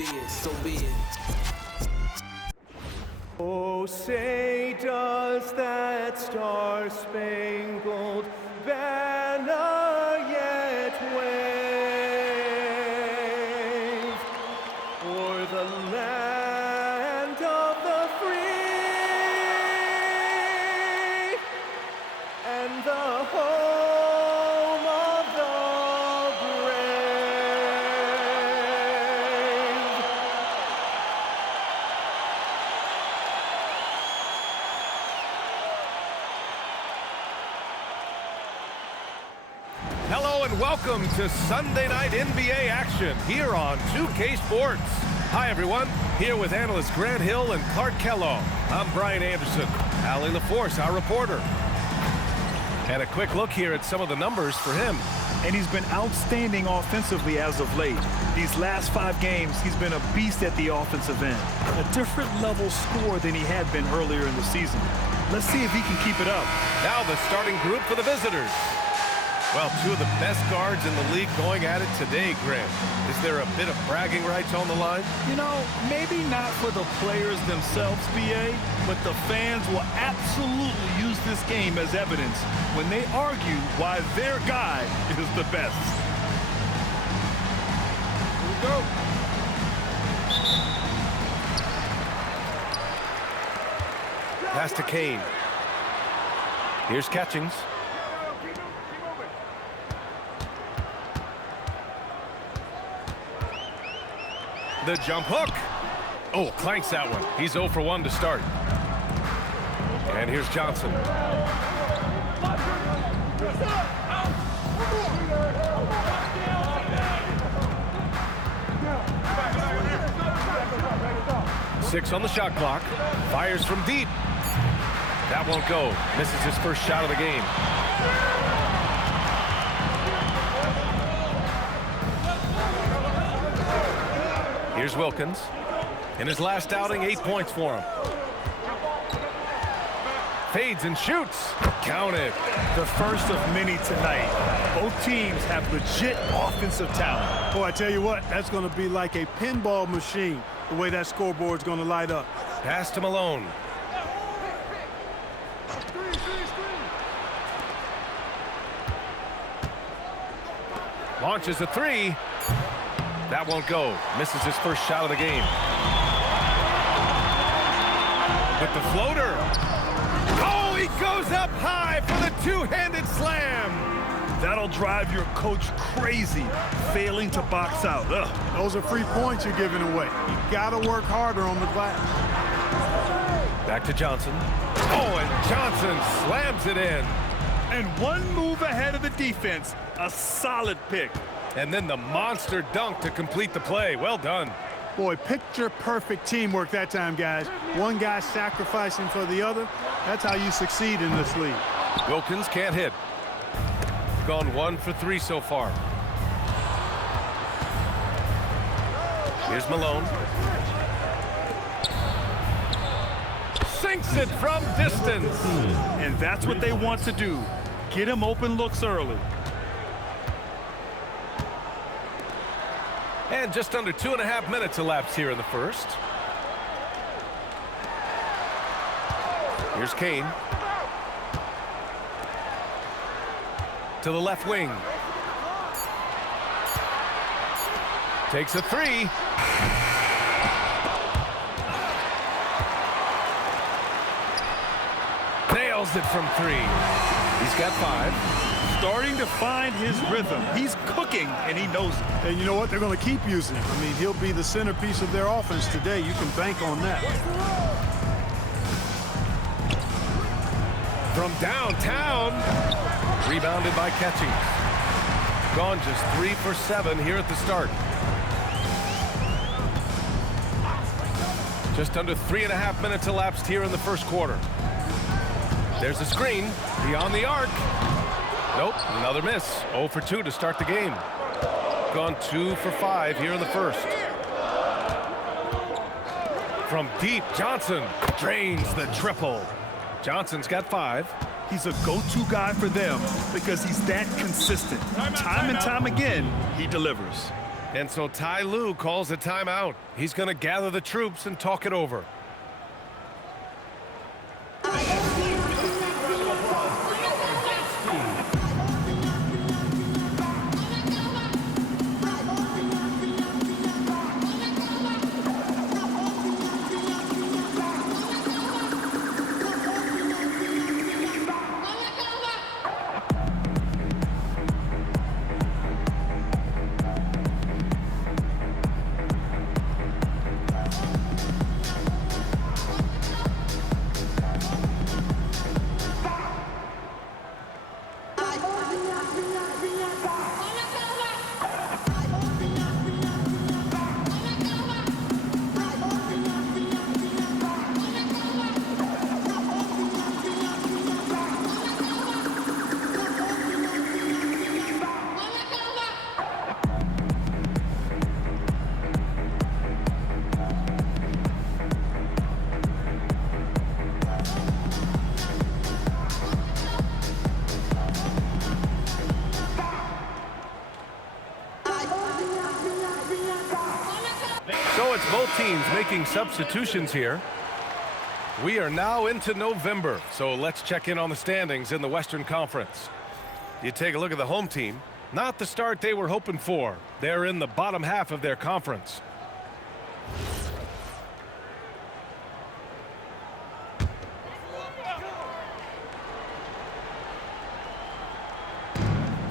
be it, so be it. Oh, say does that star-spangled banner yet wave o'er the land of the free and the home of the brave? Hello and welcome to Sunday Night NBA action here on 2K Sports. Hi everyone, here with analysts Grant Hill and Clark Kellogg. I'm Brian Anderson, Allie LaForce, our reporter. And a quick look here at some of the numbers for him. And he's been outstanding offensively as of late. These last 5 games, he's been a beast at the offensive end. A different level scorer than he had been earlier in the season. Let's see if he can keep it up. Now the starting group for the visitors. Well, 2 of the best guards in the league going at it today, Grant. Is there a bit of bragging rights on the line? You know, maybe not for the players themselves, BA, but the fans will absolutely use this game as evidence when they argue why their guy is the best. Here we go. Pass to Kane. Here's Catchings. The jump hook. Oh, clanks that one. He's 0 for 1 to start. And here's Johnson. Six on the shot clock. Fires from deep. That won't go. Misses his first shot of the game. Here's Wilkins. In his last outing, 8 points for him. Fades and shoots. Counted. The first of many tonight. Both teams have legit offensive talent. Boy, I tell you what, that's going to be like a pinball machine, the way that scoreboard's going to light up. Pass to Malone. Launches a 3. That won't go. Misses his first shot of the game. With the floater. Oh, he goes up high for the two-handed slam. That'll drive your coach crazy, failing to box out. Ugh. Those are free points you're giving away. You got to work harder on the glass. Back to Johnson. Oh, and Johnson slams it in. And one move ahead of the defense. A solid pick. And then the monster dunk to complete the play. Well done. Boy, picture-perfect teamwork that time, guys. One guy sacrificing for the other. That's how you succeed in this league. Wilkins can't hit. Gone 1 for 3 so far. Here's Malone. Sinks it from distance. And that's what they want to do. Get him open looks early. And just under 2.5 minutes elapsed here in the first. Here's Kane. To the left wing. Takes a 3. Nails it from 3. He's got 5. Starting to find his rhythm. He's cooking, and he knows it. And you know what? They're going to keep using him. I mean, he'll be the centerpiece of their offense today. You can bank on that. From downtown. Rebounded by Catchings. Gone just 3 for 7 here at the start. Just under 3.5 minutes elapsed here in the first quarter. There's a screen beyond the arc. Nope, another miss. 0 for 2 to start the game. Gone 2 for 5 here in the first. From deep, Johnson drains the triple. Johnson's got 5. He's a go-to guy for them because he's that consistent. Time and time again, he delivers. And so Ty Lue calls a timeout. He's going to gather the troops and talk it over. So it's both teams making substitutions here. We are now into November, so let's check in on the standings in the Western Conference. You take a look at the home team. Not the start they were hoping for. They're in the bottom half of their conference.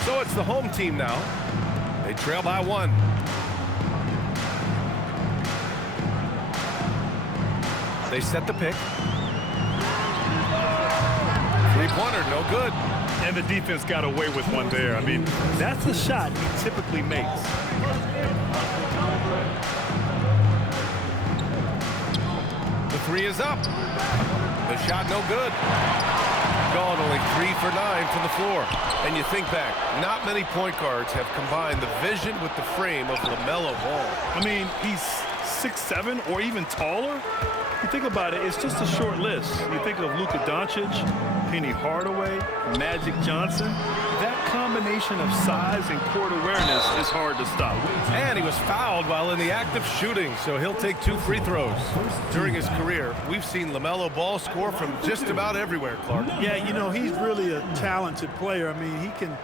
So it's the home team now. They trail by 1. They set the pick. Three-pointer, no good. And the defense got away with one there. I mean, that's the shot he typically makes. The three is up. The shot no good. Gone only 3 for 9 from the floor. And you think back, not many point guards have combined the vision with the frame of LaMelo Ball. I mean, he's 6'7" or even taller. You think about it, it's just a short list. You think of Luka Doncic, Penny Hardaway, Magic Johnson. That combination of size and court awareness is hard to stop. And he was fouled while in the act of shooting, so he'll take 2 free throws. During his career, we've seen LaMelo Ball score from just about everywhere, Clark. Yeah, you know, he's really a talented player. I mean, he can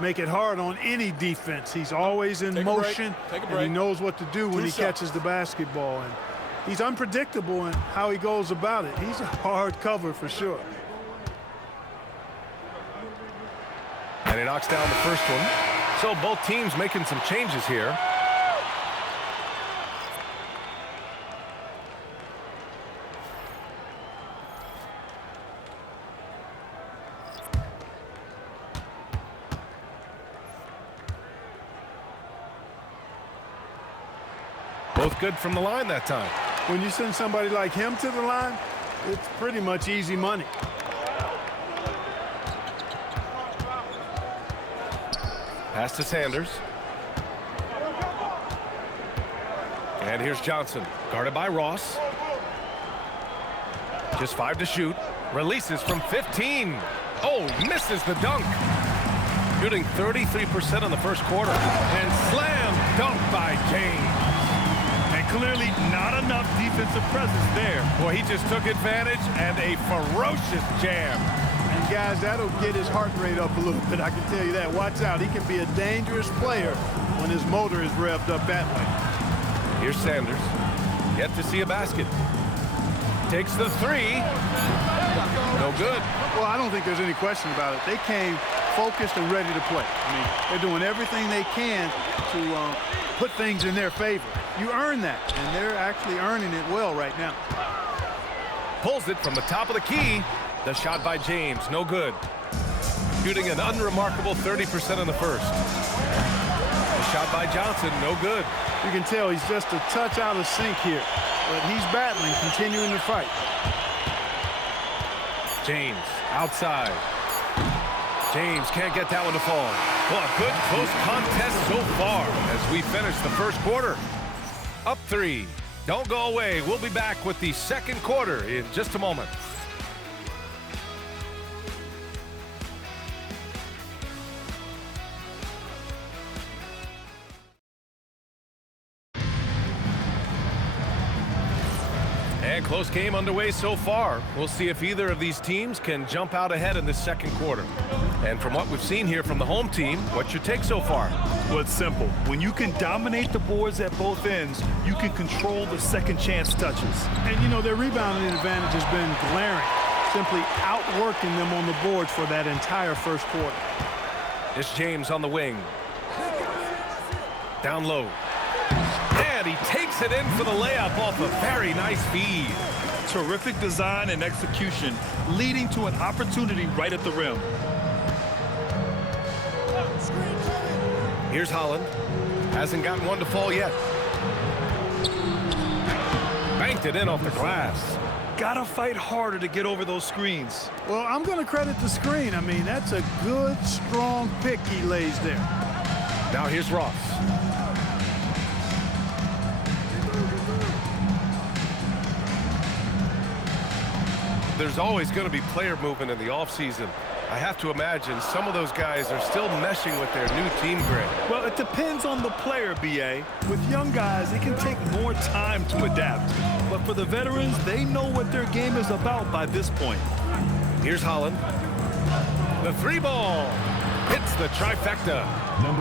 make it hard on any defense. He's always in motion, and he knows what to do when he catches the basketball. And he's unpredictable in how he goes about it. He's a hard cover for sure. And he knocks down the first one. So both teams making some changes here. Both good from the line that time. When you send somebody like him to the line, it's pretty much easy money. Pass to Sanders. And here's Johnson, guarded by Ross. Just 5 to shoot. Releases from 15. Oh, misses the dunk. Shooting 33% in the first quarter. And slam dunk by James. And clearly not enough defensive presence there. Boy, he just took advantage and a ferocious jam. And guys, that'll get his heart rate up a little bit, I can tell you that. Watch out, he can be a dangerous player when his motor is revved up that way. Here's Sanders. Yet to see a basket. Takes the 3. No good. Well, I don't think there's any question about it. They came focused and ready to play. I mean, they're doing everything they can to put things in their favor. You earn that, and they're actually earning it well right now. Pulls it from the top of the key. The shot by James, no good. Shooting an unremarkable 30% in the first. The shot by Johnson, no good. You can tell he's just a touch out of sync here, but he's battling, continuing to fight. James, outside. James can't get that one to fall. Well, a good close contest so far as we finish the first quarter. Up 3. Don't go away. We'll be back with the second quarter in just a moment. And close game underway so far. We'll see if either of these teams can jump out ahead in this second quarter. And from what we've seen here from the home team, what's your take so far? Well, it's simple. When you can dominate the boards at both ends, you can control the second chance touches. And, you know, their rebounding advantage has been glaring, simply outworking them on the boards for that entire first quarter. It's James on the wing. Down low. And he takes it in for the layup off a very nice feed. Terrific design and execution, leading to an opportunity right at the rim. Here's Holland. Hasn't gotten one to fall yet. Banked it in off the glass. Gotta fight harder to get over those screens. Well, I'm going to credit the screen. I mean, that's a good, strong pick he lays there. Now here's Ross. There's always going to be player movement in the offseason. I have to imagine some of those guys are still meshing with their new team grid. Well, it depends on the player, B.A. With young guys, it can take more time to adapt. But for the veterans, they know what their game is about by this point. Here's Holland. The three ball hits the trifecta.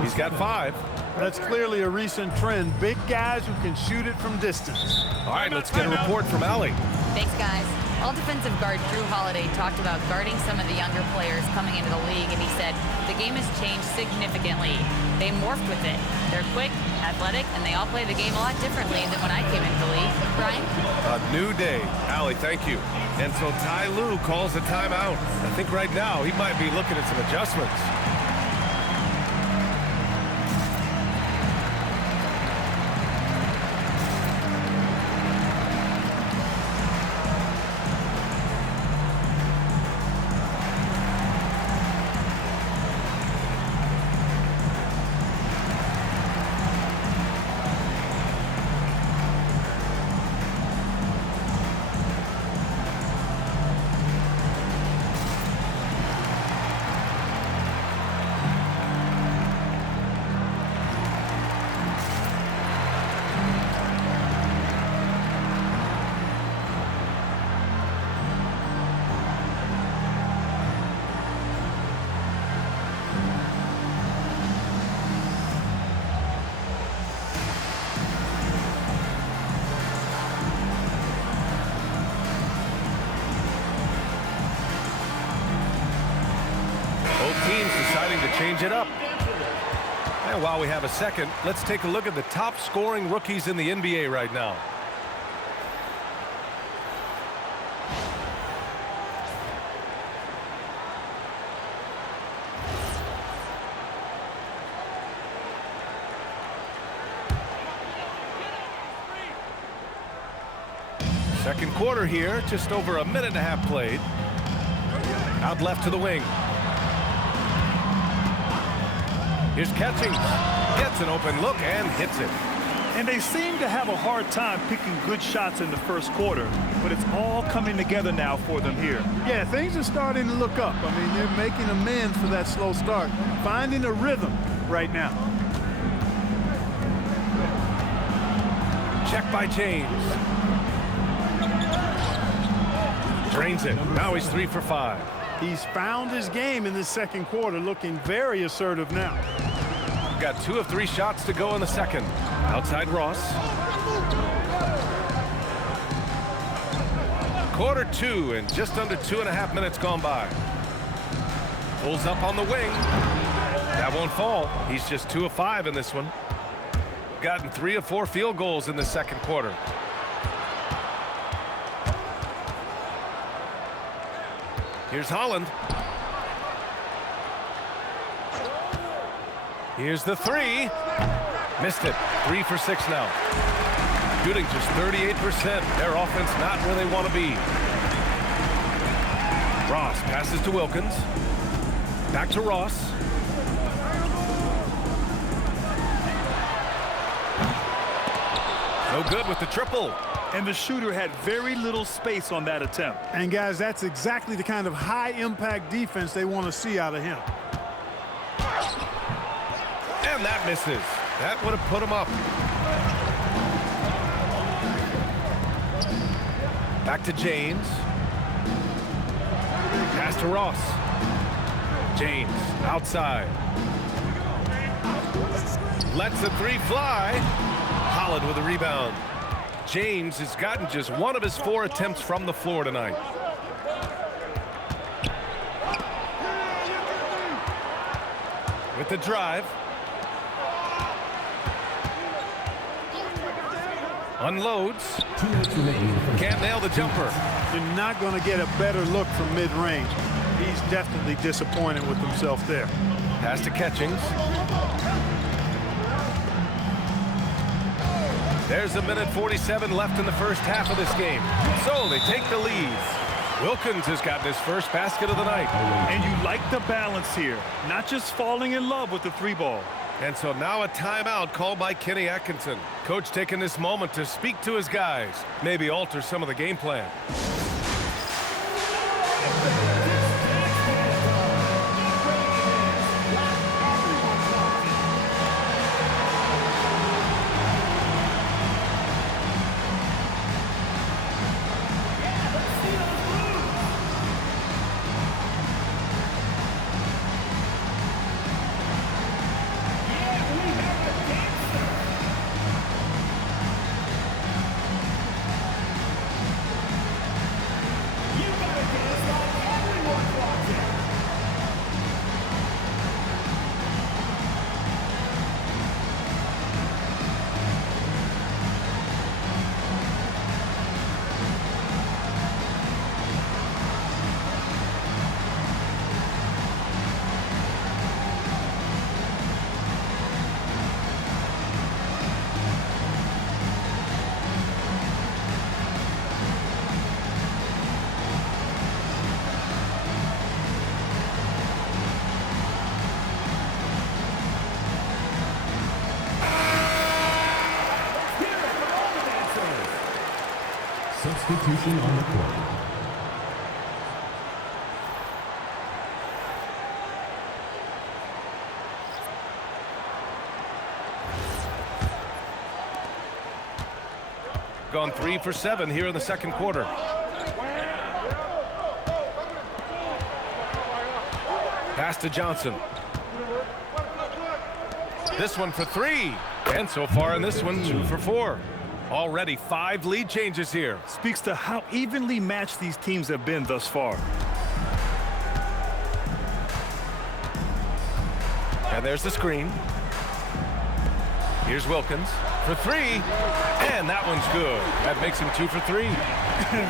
He's got 5. That's clearly a recent trend. Big guys who can shoot it from distance. All right, let's get a report from Allie. Thanks, guys. All defensive guard Drew Holiday talked about guarding some of the younger players coming into the league, and he said, the game has changed significantly. They morphed with it. They're quick, athletic, and they all play the game a lot differently than when I came into the league. Brian? A new day. Allie, thank you. And so Ty Lue calls a timeout. I think right now he might be looking at some adjustments. Change it up. And while we have a second, let's take a look at the top scoring rookies in the NBA right now. Second quarter here, just over a minute and a half played. Out left to the wing. Here's Catchings. Gets an open look and hits it. And they seem to have a hard time picking good shots in the first quarter, but it's all coming together now for them here. Yeah, things are starting to look up. I mean, they're making amends for that slow start, finding a rhythm right now. Check by James. Drains it. Now he's 3 for 5. He's found his game in the second quarter, looking very assertive now. Got 2 of 3 shots to go in the second. Outside Ross. Quarter 2 and just under 2.5 minutes gone by. Pulls up on the wing. That won't fall. He's just 2 of 5 in this one. Gotten 3 of 4 field goals in the second quarter. Here's Holland. Here's the 3. Missed it. 3 for 6 now. Shooting just 38%. Their offense not where they want to be. Ross passes to Wilkins. Back to Ross. No good with the triple. And the shooter had very little space on that attempt. And guys, that's exactly the kind of high-impact defense they want to see out of him. And that misses. That would have put him up. Back to James. Pass to Ross. James outside. Lets the three fly. Holland with a rebound. James has gotten just one of his 4 attempts from the floor tonight. With the drive. Unloads. Can't nail the jumper. You're not going to get a better look from mid-range. He's definitely disappointed with himself there. Pass to Catchings. There's 1:47 left in the first half of this game. So they take the lead. Wilkins has gotten his first basket of the night. And you like the balance here, not just falling in love with the 3-ball. And so now a timeout called by Kenny Atkinson. Coach taking this moment to speak to his guys, maybe alter some of the game plan. Substitution on the court. Gone 3 for 7 here in the second quarter. Pass to Johnson. This one for 3. And so far in this one, 2 for 4. Already 5 lead changes here. Speaks to how evenly matched these teams have been thus far. And there's the screen. Here's Wilkins for 3. And that one's good. That makes him 2 for 3.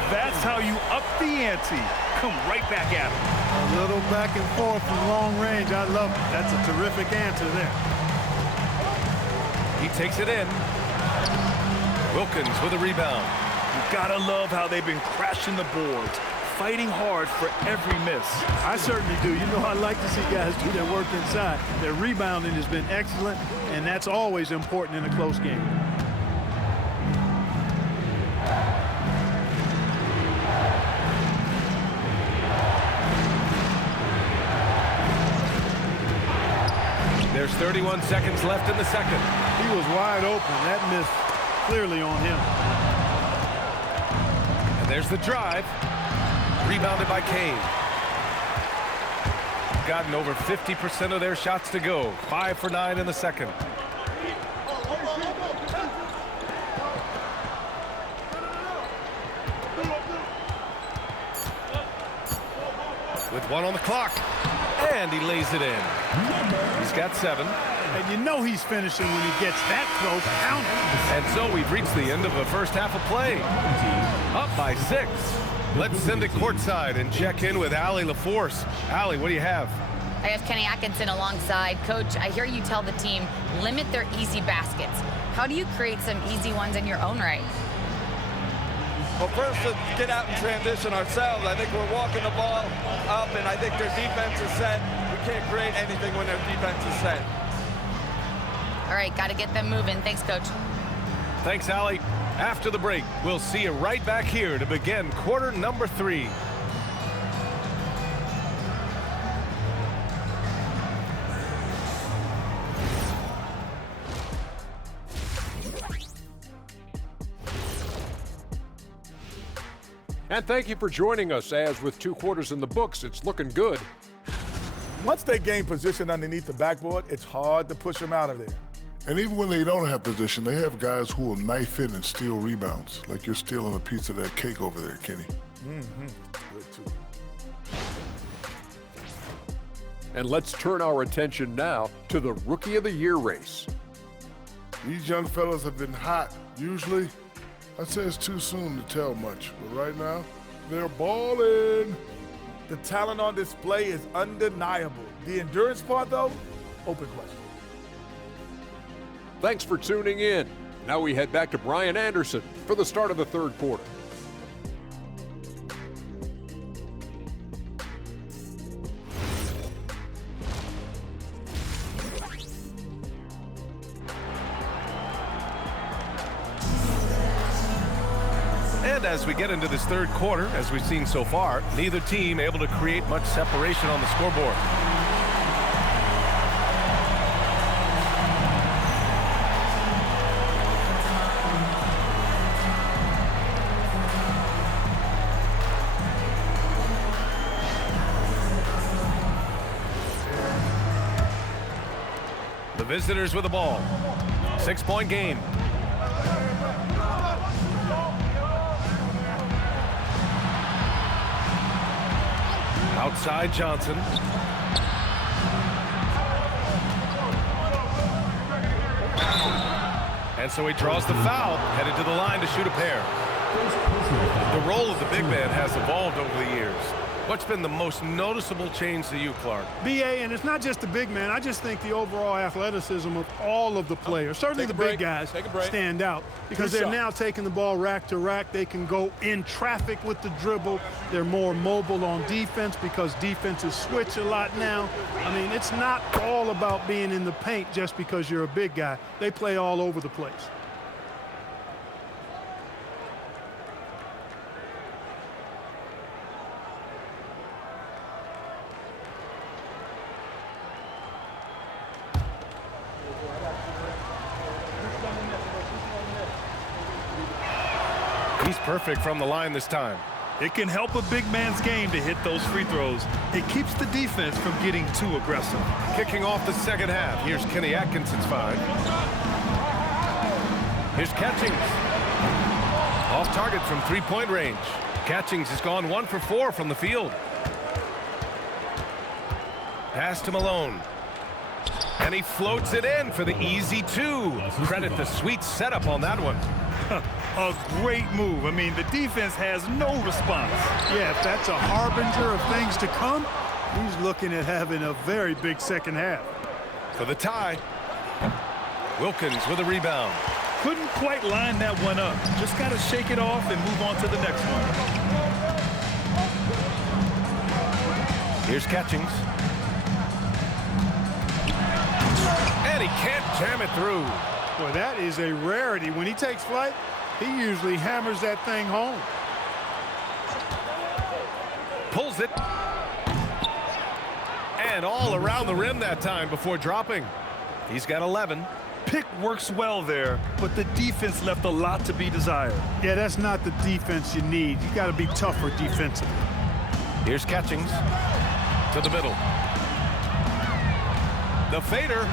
That's how you up the ante. Come right back at him. A little back and forth from long range. I love it. That's a terrific answer there. He takes it in. Wilkins with a rebound. You gotta love how they've been crashing the boards, fighting hard for every miss. I certainly do. You know, I like to see guys do their work inside. Their rebounding has been excellent, and that's always important in a close game. There's 31 seconds left in the second. He was wide open. That missed clearly on him. And there's the drive. Rebounded by Kane. Gotten over 50% of their shots to go. 5 for 9 in the second. With 1 on the clock. And he lays it in. He's got 7. And you know he's finishing when he gets that close. Count it. And so we've reached the end of the first half of play. Up by 6. Let's send it courtside and check in with Allie LaForce. Allie, what do you have? I have Kenny Atkinson alongside. Coach, I hear you tell the team, limit their easy baskets. How do you create some easy ones in your own right? Well, first, let's get out and transition ourselves. I think we're walking the ball up, and I think their defense is set. We can't create anything when their defense is set. All right, got to get them moving. Thanks, Coach. Thanks, Allie. After the break, we'll see you right back here to begin quarter number 3. And thank you for joining us, as with 2 quarters in the books, it's looking good. Once they gain position underneath the backboard, it's hard to push them out of there. And even when they don't have position, they have guys who will knife in and steal rebounds, like you're stealing a piece of that cake over there, Kenny. Good too. And let's turn our attention now to the Rookie of the Year race. These young fellas have been hot. Usually, I'd say it's too soon to tell much, but right now, they're balling. The talent on display is undeniable. The endurance part, though, open question. Thanks for tuning in. Now we head back to Brian Anderson for the start of the 3rd quarter. And as we get into this 3rd quarter, as we've seen so far, neither team able to create much separation on the scoreboard. The visitors with the ball. 6-point game. Outside Johnson. And so he draws the foul, headed to the line to shoot a pair. The role of the big man has evolved over the years. What's been the most noticeable change to you, Clark? BA, and it's not just the big man. I just think the overall athleticism of all of the players, certainly the big guys, stand out because they're now taking the ball rack to rack. They can go in traffic with the dribble. They're more mobile on defense because defenses switch a lot now. I mean, it's not all about being in the paint just because you're a big guy. They play all over the place. He's perfect from the line this time. It can help a big man's game to hit those free throws. It keeps the defense from getting too aggressive. Kicking off the 2nd half. Here's Kenny Atkinson's 5. Here's Catchings. Off target from 3-point range. Catchings has gone 1 for 4 from the field. Pass to Malone. And he floats it in for the easy 2. Credit the sweet setup on that one. A great move. I mean, the defense has no response. Yeah, if that's a harbinger of things to come, he's looking at having a very big 2nd half. For the tie, Wilkins with a rebound. Couldn't quite line that one up. Just got to shake it off and move on to the next one. Here's Catchings. And he can't jam it through. Boy, that is a rarity. When he takes flight, he usually hammers that thing home. Pulls it. And all around the rim that time before dropping. He's got 11. Pick works well there, but the defense left a lot to be desired. Yeah, that's not the defense you need. You got to be tougher defensively. Here's Catchings to the middle. The fader.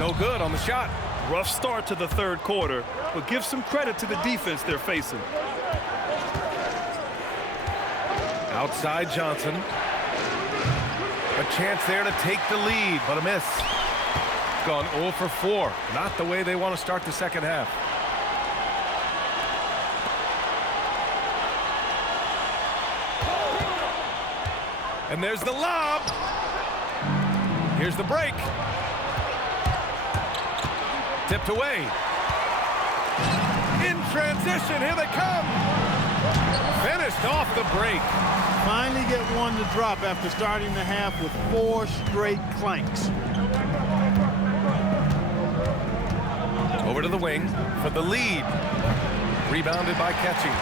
No good on the shot. Rough start to the 3rd quarter, but give some credit to the defense they're facing. Outside Johnson. A chance there to take the lead, but a miss. Gone 0 for 4. Not the way they want to start the 2nd half. And there's the lob. Here's the break. Tipped away. In transition, here they come. Finished off the break. Finally get one to drop after starting the half with 4 straight clanks. Over to the wing for the lead. Rebounded by Catchings.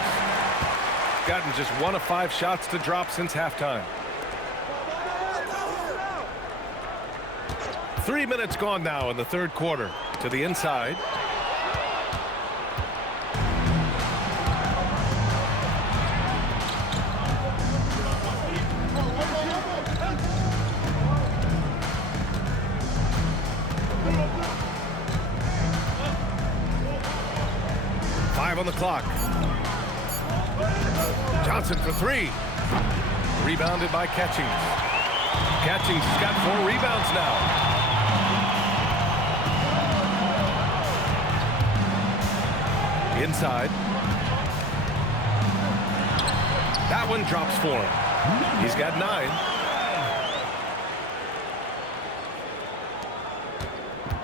Gotten just 1 of 5 shots to drop since halftime. 3 minutes gone now in the 3rd quarter. To the inside. 5 on the clock. Johnson for 3. Rebounded by Catchings. Catchings has got 4 rebounds now. Inside. That one drops for him. He's got 9.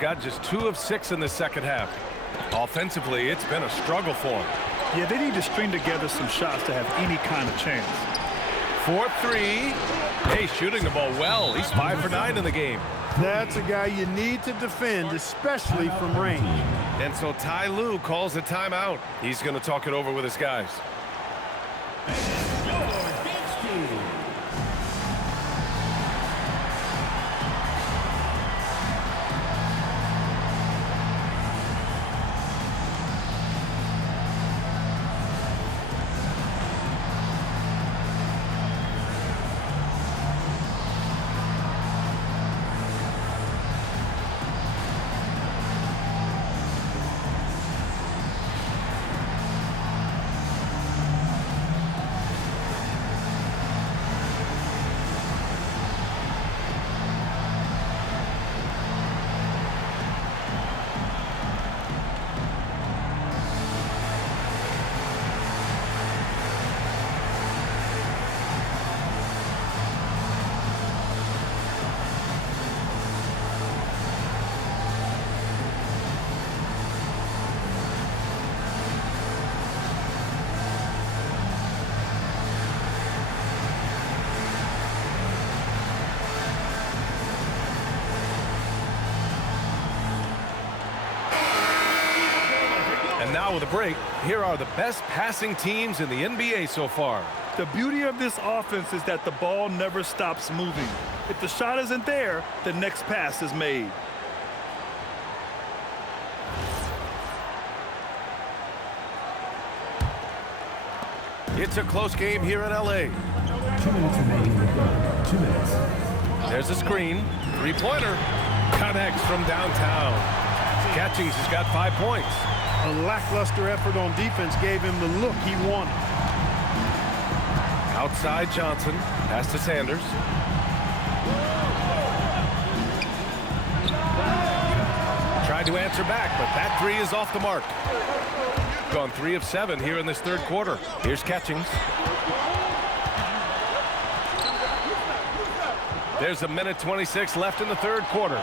Got just 2 of 6 in the second half. Offensively, it's been a struggle for him. Yeah, they need to string together some shots to have any kind of chance. 4-3. Hey, shooting the ball well. He's 5 for 9 in the game. That's a guy you need to defend, especially from range. And so Ty Lue calls a timeout. He's going to talk it over with his guys. And now with a break, here are the best passing teams in the NBA so far. The beauty of this offense is that the ball never stops moving. If the shot isn't there, the next pass is made. It's a close game here in LA. 2 minutes remaining in the quarter. 2 minutes. There's a screen. 3-pointer. Connects from downtown. Catchings has got 5 points. A lackluster effort on defense gave him the look he wanted. Outside Johnson. Pass to Sanders. Tried to answer back, but that 3 is off the mark. Gone 3 of 7 here in this third quarter. Here's Catchings. There's a minute 26 left in the third quarter.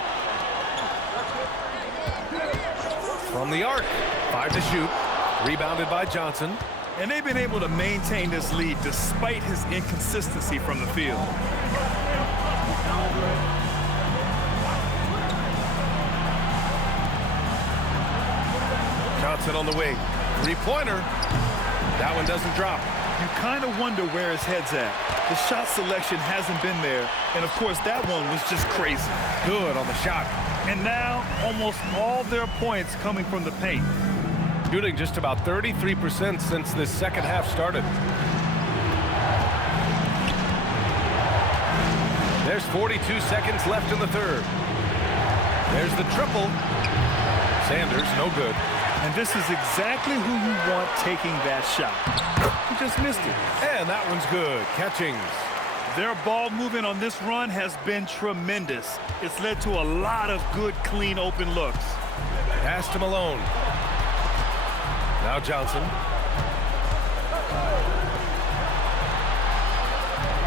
From the arc. 5 to shoot. Rebounded by Johnson. And they've been able to maintain this lead despite his inconsistency from the field. Johnson on the wing. 3-pointer. That one doesn't drop. You kind of wonder where his head's at. The shot selection hasn't been there. And, of course, that one was just crazy. Good on the shot. And now almost all their points coming from the paint. Shooting just about 33% since this second half started. There's 42 seconds left in the third. There's the triple. Sanders, no good. And this is exactly who you want taking that shot. He just missed it. And that one's good. Catchings. Their ball movement on this run has been tremendous. It's led to a lot of good, clean, open looks. Pass to Malone. Now Johnson.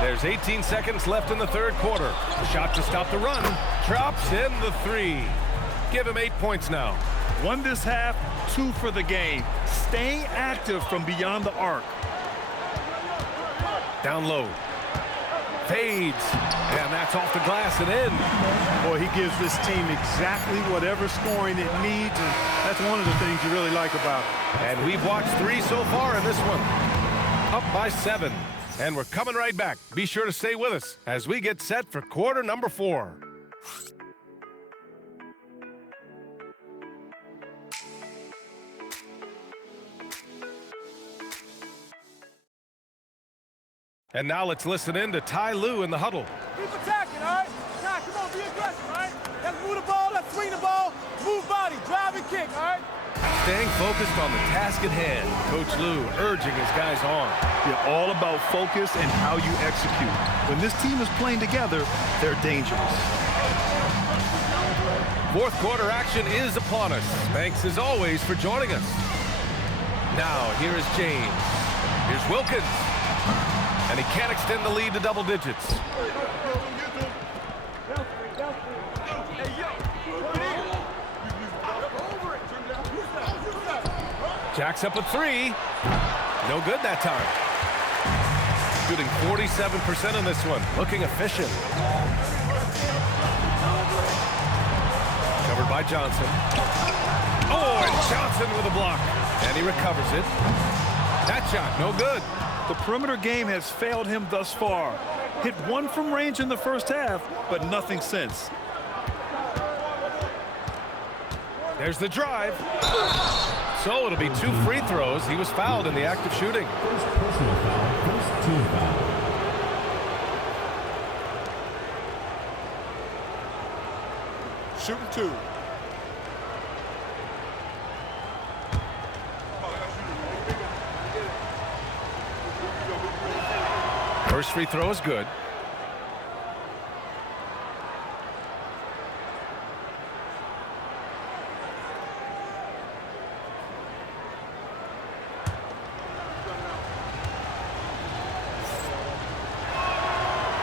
There's 18 seconds left in the third quarter. Shot to stop the run. Drops in the 3. Give him 8 points now. 1 this half, 2 for the game. Staying active from beyond the arc. Down low. Fades. And that's off the glass and in. Boy, he gives this team exactly whatever scoring it needs, and that's one of the things you really like about it. And we've watched 3 so far in this one. Up by 7. And we're coming right back. Be sure to stay with us as we get set for quarter number 4. And now let's listen in to Ty Lue in the huddle. Keep attacking, all right? Ty, come on, be aggressive, all right? Let's move the ball, let's swing the ball, move body, drive and kick, all right? staying focused on the task at hand. Coach Lou urging his guys on. Yeah, all about focus and how you execute. When this team is playing together, they're dangerous. Fourth quarter action is upon us. Thanks as always for joining us. Now here is James. Here's Wilkins. And he can't extend the lead to double digits. Jacks up a three. No good that time. Shooting 47% on this one. Looking efficient. Covered by Johnson. Oh, and Johnson with a block. And he recovers it. That shot, no good. The perimeter game has failed him thus far. Hit one from range in the first half, but nothing since. There's the drive. So it'll be 2 free throws. He was fouled in the act of shooting. First personal foul, first team foul. Shooting 2. First free throw is good.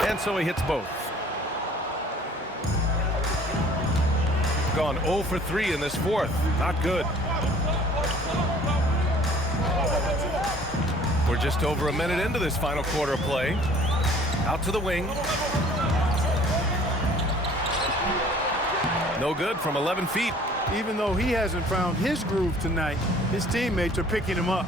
And so he hits both. Gone 0 for 3 in this fourth. Not good. We're just over a minute into this final quarter of play. Out to the wing. No good from 11 feet. Even though he hasn't found his groove tonight, his teammates are picking him up.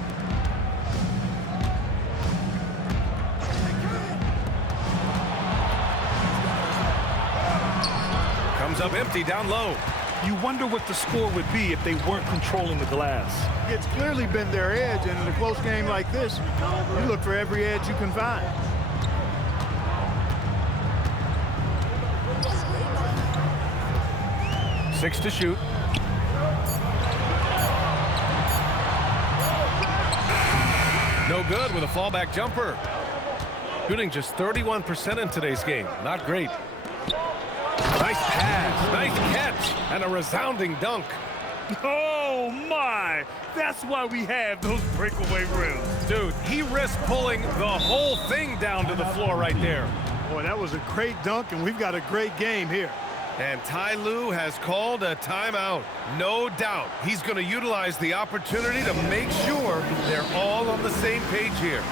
Comes up empty down low. You wonder what the score would be if they weren't controlling the glass. It's clearly been their edge, and in a close game like this, you look for every edge you can find. Six to shoot. No good with a fallback jumper. Shooting just 31% in today's game. Not great. Nice pass, nice catch, and a resounding dunk. Oh, my! That's why we have those breakaway rims. Dude, he risked pulling the whole thing down to the floor right there. Boy, that was a great dunk, and we've got a great game here. And Ty Lue has called a timeout. No doubt he's going to utilize the opportunity to make sure they're all on the same page here.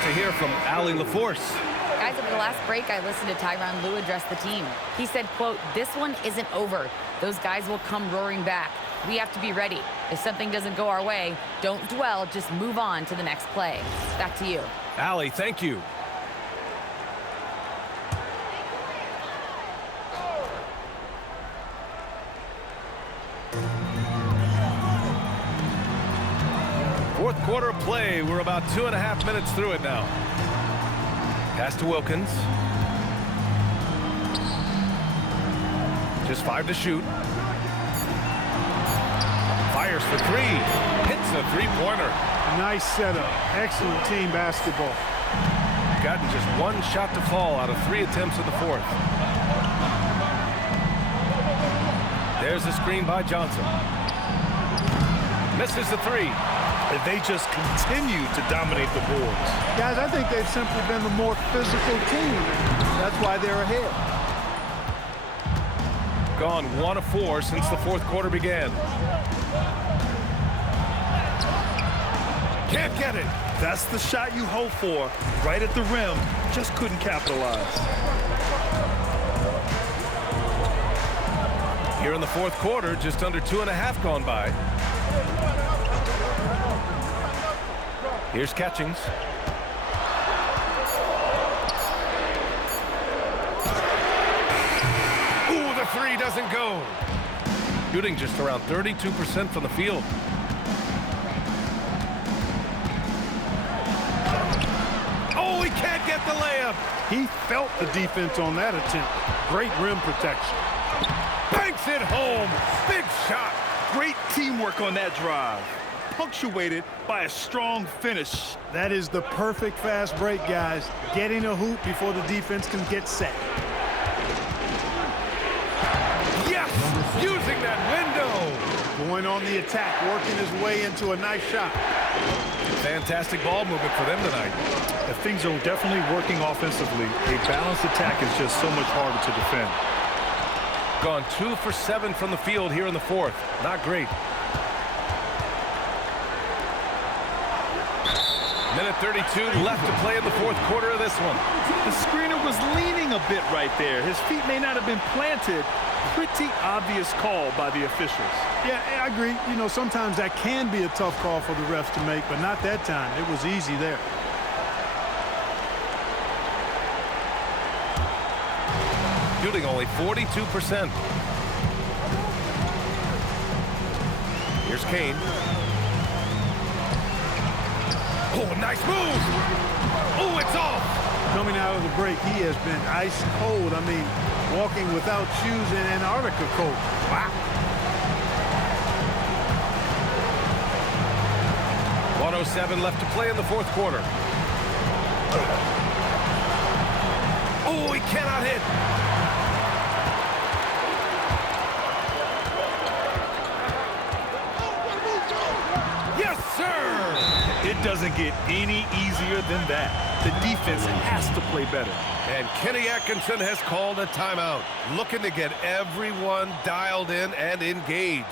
To hear from Allie LaForce. Guys, over the last break, I listened to Tyronn Lue address the team. He said, quote, "This one isn't over. Those guys will come roaring back. We have to be ready. If something doesn't go our way, don't dwell, just move on to the next play." Back to you. Allie, thank you. Fourth quarter play. We're about 2.5 minutes through it now. Pass to Wilkins. Just 5 to shoot. Fires for 3. Hits a three-pointer. Nice setup. Excellent team basketball. Gotten just 1 shot to fall out of 3 attempts in the fourth. There's a screen by Johnson. Misses the three. And they just continue to dominate the boards. Guys, I think they've simply been the more physical team, and that's why they're ahead. Gone 1 of 4 since the fourth quarter began. Can't get it. That's the shot you hope for. Right at the rim, just couldn't capitalize. Here in the fourth quarter, just under 2.5 gone by. Here's Catchings. Ooh, the three doesn't go. Shooting just around 32% from the field. Oh, he can't get the layup. He felt the defense on that attempt. Great rim protection. Banks it home. Big shot. Great teamwork on that drive. Punctuated by a strong finish. That is the perfect fast break, guys. Getting a hoop before the defense can get set. Yes! Using that window. Going on the attack, working his way into a nice shot. Fantastic ball movement for them tonight. Things are definitely working offensively. A balanced attack is just so much harder to defend. Gone 2 for 7 from the field here in the fourth. Not great. Minute 32 left to play in the fourth quarter of this one. The screener was leaning a bit right there. His feet may not have been planted. Pretty obvious call by the officials. Yeah, I agree. You know, sometimes that can be a tough call for the refs to make, but not that time. It was easy there. Shooting only 42%. Here's Kane. Oh, nice move. Oh, it's off. Coming out of the break, he has been ice cold. I mean, walking without shoes in Antarctica cold. Wow. 1:07 left to play in the fourth quarter. Oh, he cannot hit. Yes, sir. It doesn't get any easier than that. The defense has to play better. And Kenny Atkinson has called a timeout, looking to get everyone dialed in and engaged.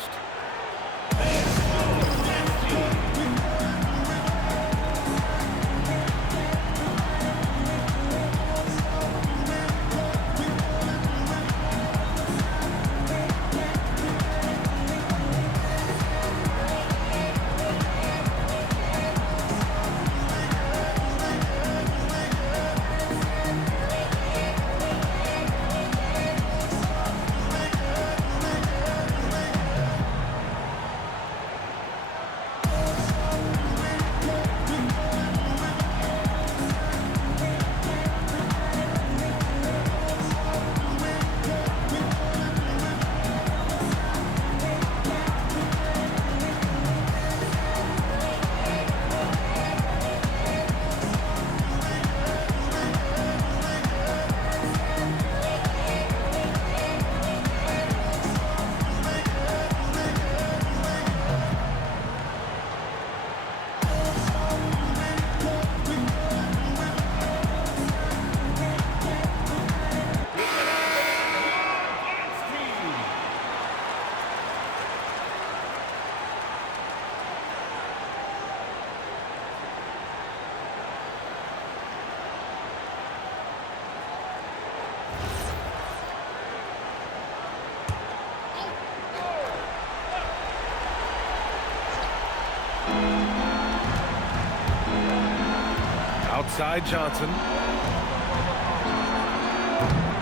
Outside Johnson.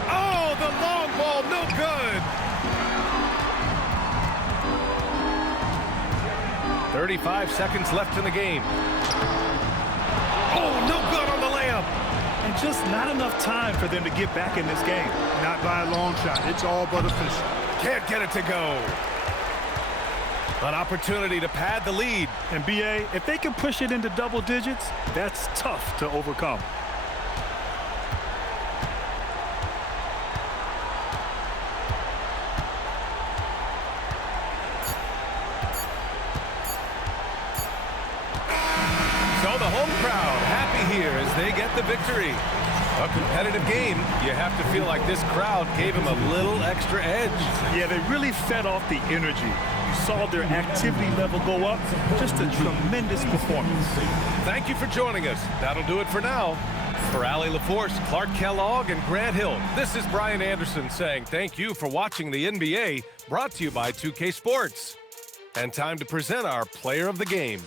Oh, the long ball, no good. 35 seconds left in the game. Oh, no good on the layup. And just not enough time for them to get back in this game. Not by a long shot. It's all but official. Can't get it to go. An opportunity to pad the lead. And BA, if they can push it into double digits, that's tough to overcome. home crowd happy here as they get the victory. A competitive game. You have to feel like this crowd gave them a little extra edge. Yeah, they really fed off the energy. You saw their activity level go up. Just a tremendous performance. Thank you for joining us. That'll do it for now. For Allie LaForce, Clark Kellogg, and Grant Hill, this is Brian Anderson saying thank you for watching the NBA, brought to you by 2K Sports. And time to present our player of the game.